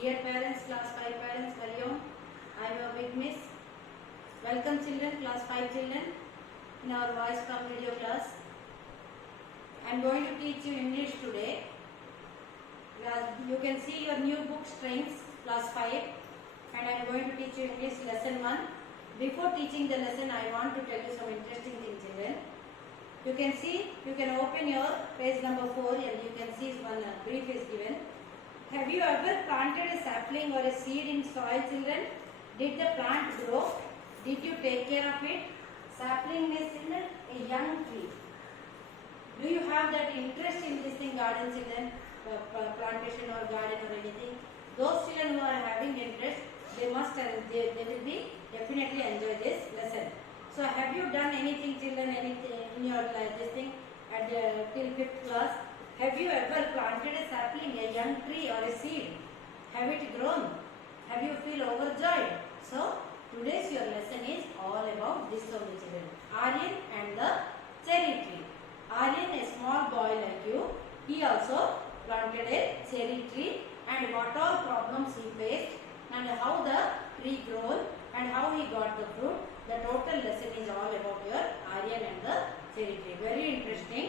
Dear parents, class 5 parents, Hariom. I am your big miss. Welcome children, class 5 children in our voice com video class. I am going to teach you English today. You can see your new book strings, class 5, and I am going to teach you English lesson 1. Before teaching the lesson, I want to tell you some interesting things, children. You can see, you can open your page number 4 and you can see one brief is given. Have you ever planted a sapling or a seed in soil, children? Did the plant grow? Did you take care of it? Sapling means, children, a young tree. Do you have that interest in this thing, garden, children? Plantation or garden or anything? Those children who are having interest, they will be definitely enjoy this lesson. So have you done anything, children, anything in your life, this thing at till 5th class? Have you ever planted a sapling, a young tree or a seed? Have it grown? Have you feel overjoyed? So today's your lesson is all about this only, children. Aryan and the cherry tree. Aryan, a small boy like you, he also planted a cherry tree, and what all problems he faced and how the tree grown and how he got the fruit. The total lesson is all about your Aryan and the cherry tree. Very interesting.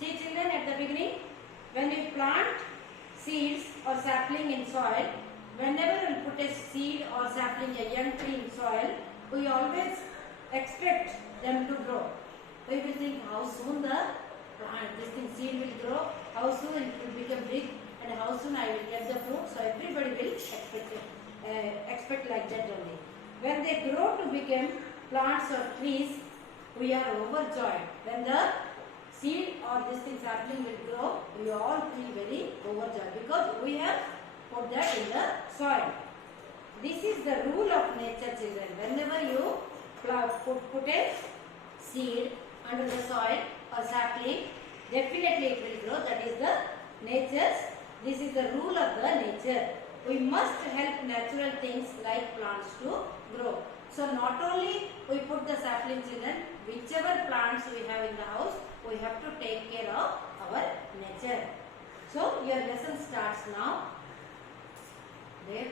See, children, at the beginning, when we plant seeds or sapling in soil, whenever we put a seed or sapling, a young tree in soil, we always expect them to grow. We will think how soon the seed will grow, how soon it will become big, and how soon I will get the fruit. So everybody will expect like that only. When they grow to become plants or trees, we are overjoyed. When the seed or this thing sapling will grow, we all feel very overjoyed because we have put that in the soil. This is the rule of nature, children. Whenever you put a seed under the soil or sapling, definitely it will grow. That is the nature's. This is the rule of the nature. We must help natural things like plants to grow. So not only we put the sapling, children, whichever plants we have in the house, we have to take care of our nature. So your lesson starts now. There.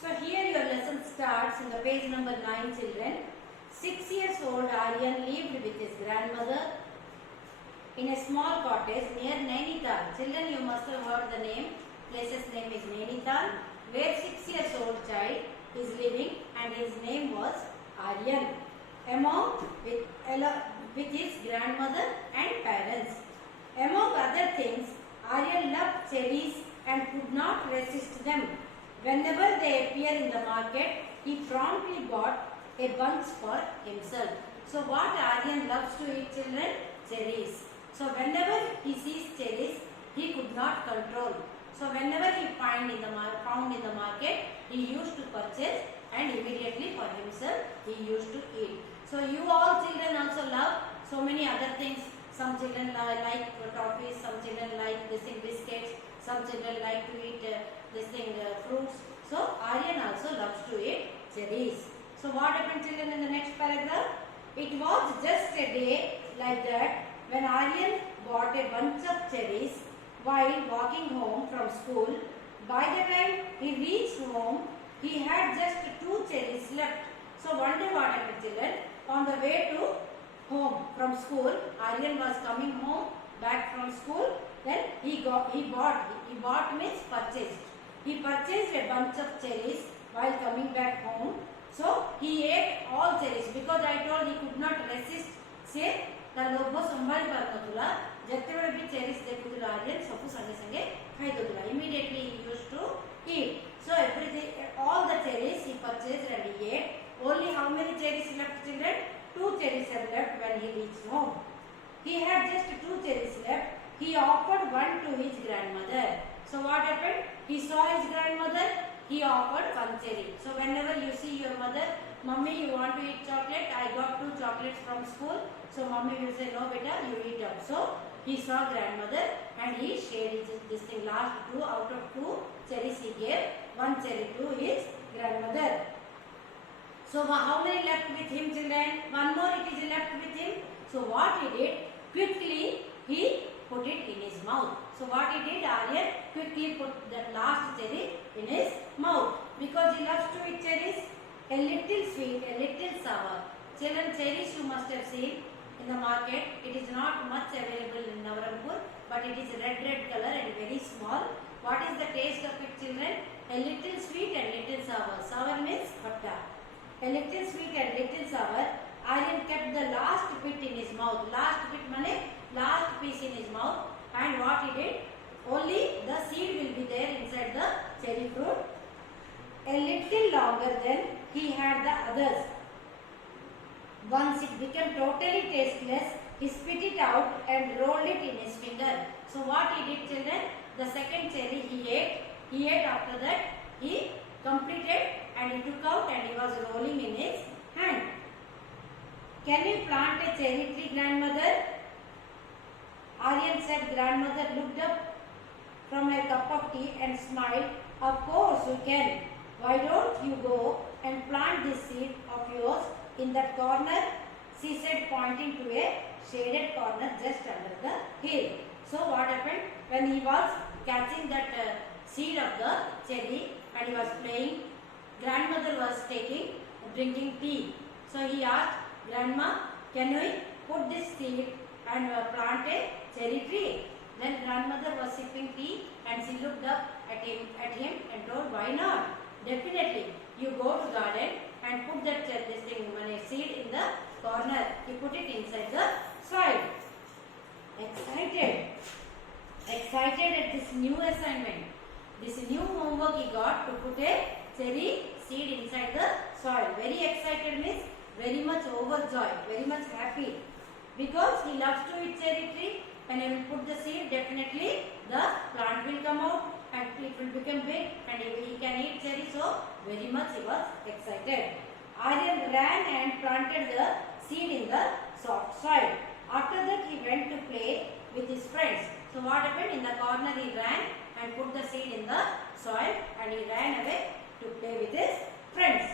So here your lesson starts in the page number 9, children. 6 years old Aryan lived with his grandmother in a small cottage near Nainital. Children, you must have heard the name. Place's name is Nainital, where 6 years old child is living, and his name was Aryan, with his grandmother and parents. Among other things, Aryan loved cherries and could not resist them. Whenever they appear in the market, he promptly bought a bunch for himself. So what Aryan loves to eat, children? Cherries. So whenever he sees cherries, he could not control. So whenever he found in the market, he used to purchase, and immediately for himself he used to eat. So you all children also love so many other things. Some children like toffees, some children like this thing biscuits, some children like to eat fruits. So Aryan also loves to eat cherries. So what happened, children, in the next paragraph? It was just a day like that when Aryan bought a bunch of cherries while walking home from school. By the time he reached home, he had just 2 cherries left. So one day what happened, children? On the way to home from school, Aryan was coming home back from school. Then he bought means purchased. He purchased a bunch of cherries while coming back home. So he ate all cherries because I told he could not resist. Say the lobo sambhali parnatula. Jetteବେଳେ B cherries ଦେଖୁଥିଲା Aryan ସବୁ संगे संगे ଖାଇଦଉଥିଲା. Immediately he used to eat. So all the cherries he purchased and he ate. Only how many cherries left, children? 2 cherries are left when he reached home. He had just 2 cherries left. He offered one to his grandmother. So what happened? He saw his grandmother. He offered 1 cherry. So whenever you see your mother, Mummy, you want to eat chocolate? I got 2 chocolates from school. So Mummy will say, no beta, you eat up. So he saw grandmother and he shared this thing. Last 2 out of 2 cherries he gave 1 cherry to his grandmother. So how many left with him, children? 1 more it is left with him. So what he did? Quickly he put it mouth. So what he did, Aryan quickly put the last cherry in his mouth because he loves to eat cherries. A little sweet, a little sour. Children, cherries you must have seen in the market. It is not much available in Navarampur, but it is red color and very small. What is the taste of it, children? A little sweet and little sour. Sour means khatta. A little sweet and little sour. Aryan kept the last bit in his mouth. Last bit means last piece in his mouth. And what he did? Only the seed will be there inside the cherry fruit. A little longer than he had the others. Once it became totally tasteless, he spit it out and rolled it in his finger. So what he did, children? The second cherry he ate. He ate after that. He completed and he took out and he was rolling in his hand. Can you plant a cherry tree, grandmother? Aryan said. Grandmother looked up from her cup of tea and smiled. Of course you can. Why don't you go and plant this seed of yours in that corner? She said, pointing to a shaded corner just under the hill. So what happened? When he was catching that seed of the cherry and he was playing, grandmother was drinking tea. So he asked, Grandma, can we put this seed and plant a cherry tree? Then grandmother was sipping tea and she looked up at him and told, why not? Definitely. You go to garden and put that seed in the corner. You put it inside the soil. Excited at this new assignment. This new homework he got to put a cherry seed inside the soil. Very excited means very much overjoyed, very much happy. Because he loves to eat cherry tree. When he will put the seed, definitely the plant will come out and it will become big and he can eat cherry. So very much he was excited. Aryan ran and planted the seed in the soft soil. After that he went to play with his friends. So what happened? In the corner he ran and put the seed in the soil and he ran away to play with his friends.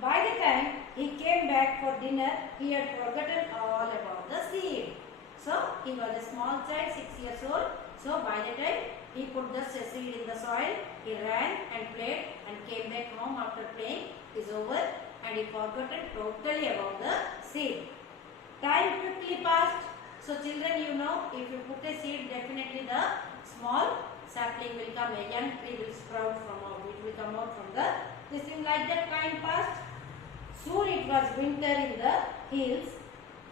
By the time he came back for dinner, he had forgotten all about the seed. So he was a small child, 6 years old. So by the time he put the seed in the soil, he ran and played and came back home after playing is over and he forgotten totally about the seed. Time quickly passed. So children, you know, if you put a seed, definitely the small sapling will come, a young tree will sprout from out, it will come out from the this thing. Like that time passed. Soon it was winter in the hills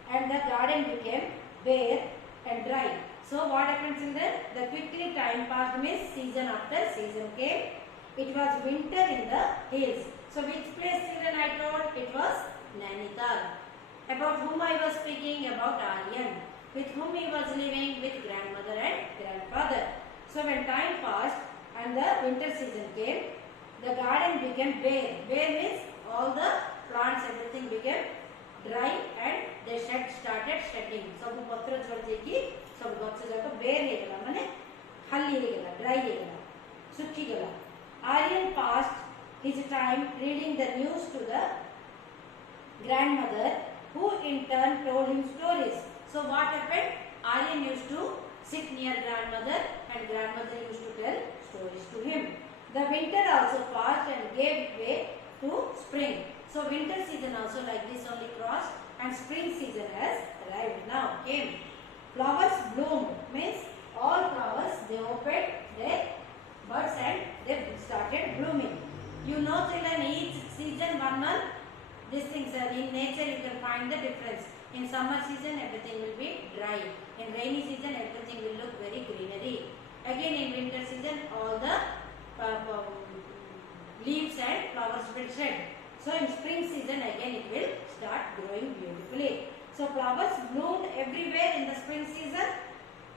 and the garden became bare and dry. So what happened, children? The quickly time passed means season after season came. It was winter in the hills. So which place, children, I told? It was Nainital. About whom I was speaking? About Aryan. With whom he was living? With grandmother and grandfather. So when time passed and the winter season came, the garden became bare. Bare means all the plants, everything became dry and they started shedding. सब पत्र झड़ जाएगी, सब गच्छ जाकर bare हो गया, माने खाली हो गया, dry हो गया, सूखी गया. Aryan passed his time reading the news to the grandmother, who in turn told him stories. So what happened? Aryan used to sit near grandmother and grandmother used to tell stories to him. The winter also passed and gave way to spring. So winter season also like this only crossed and spring season has arrived now, came. Flowers bloomed means all flowers they opened their buds and they started blooming. You know, children, each season 1 month, these things are in nature you can find the difference. In summer season everything will be dry. In rainy season everything will look very greenery. Again in winter season all the leaves and flowers will shed. So in spring season again it will start growing beautifully. So flowers bloomed everywhere in the spring season.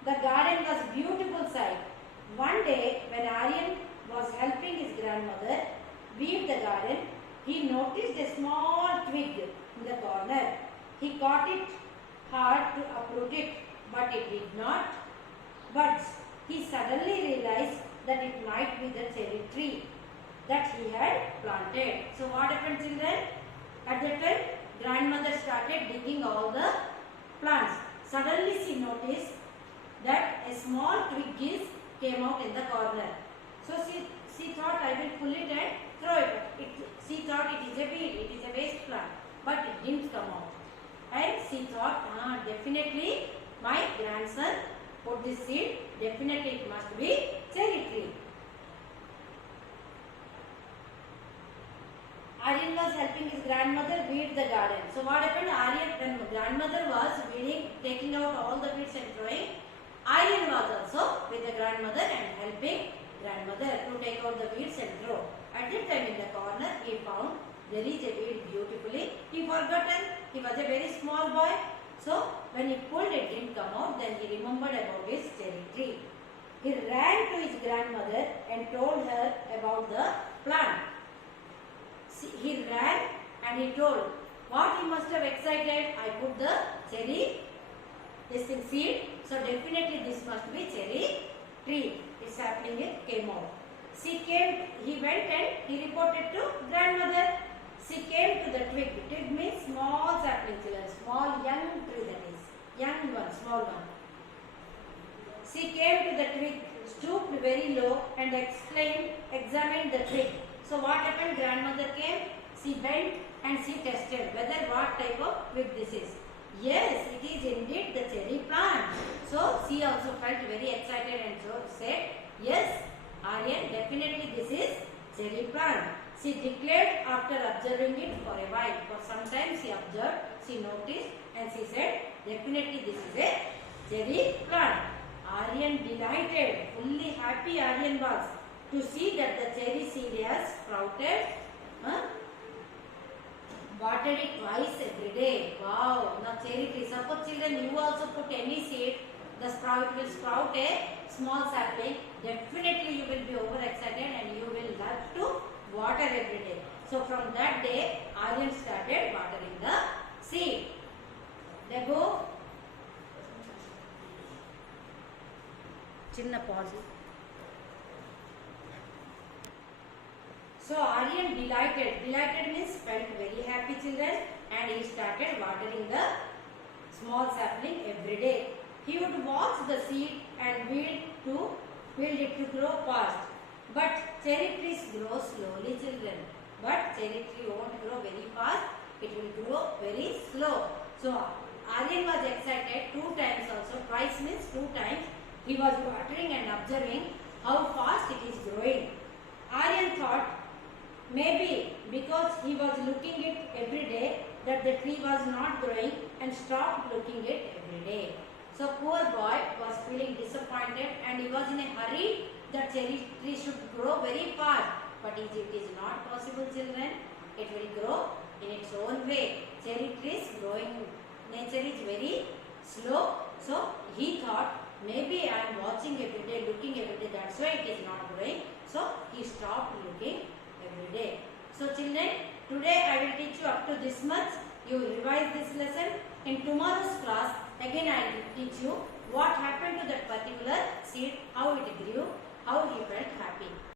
The garden was beautiful sight. One day when Aryan was helping his grandmother weed the garden, he noticed a small twig in the corner. He caught it hard to uproot it, but it did not buds. He suddenly realized that it might be the cherry tree that he had planted. So what happened, children? At that time, grandmother started digging all the plants. Suddenly she noticed that a small twig came out in the corner. So she thought, I will pull it and throw it. She thought it is a weed, it is a waste plant, but it didn't come out. And she thought, definitely my grandson put this seed, definitely it must be cherry tree. Aryan was helping his grandmother weed the garden. So what happened? Aryan, when grandmother was weeding, taking out all the weeds and throwing, Aryan was also with the grandmother and helping grandmother to take out the weeds and throw. At that time in the corner, he found there is a weed beautifully. He forgotten. He was a very small boy. So when he pulled it didn't come out, then he remembered about his cherry tree. He ran to his grandmother and told her about the plant. He ran and he told, what he must have excited, I put the cherry, this thing seed, so definitely this must be cherry tree. His sapling it came out. He went and he reported to grandmother. She came to the twig. Twig means small sapling, children, small young tree, that is, young one, small one. She came to the twig, stooped very low and examined the twig. So what happened? Grandmother came, she bent and she tested whether what type of twig this is. Yes, it is indeed the cherry plant. So she also felt very excited and so said, yes, Aryan, definitely this is cherry plant. She declared after observing it for a while. For some time she observed, she noticed and she said, definitely this is a cherry plant. Aryan delighted, fully happy Aryan was to see that the cherry seed has sprouted. Watered it twice every day. Wow! Now cherry tree. Suppose children, you also put any seed, the sprout will sprout a small sapling. Definitely you will be overexcited and you will love to water every day. So from that day, Aryan started watering the seed. They go. Chinna pause. So Aryan delighted means felt very happy, children, and he started watering the small sapling every day. He would watch the seed and build it to grow fast. But cherry trees grow slowly, children. But cherry tree won't grow very fast, it will grow very slow. So Aryan was excited 2 times also, twice means 2 times. He was watering and observing how fast it is growing. Aryan thought, maybe because he was looking it every day that the tree was not growing and stopped looking it every day. So poor boy was feeling disappointed and he was in a hurry that cherry tree should grow very fast. But it is not possible, children. It will grow in its own way. Cherry trees growing nature is very slow. So he thought, maybe I am watching every day, looking every day, that's why it is not growing. So he stopped looking every day. So children, today I will teach you up to this much. You revise this lesson. In tomorrow's class, again I will teach you what happened to that particular seed, how it grew, how he felt happy.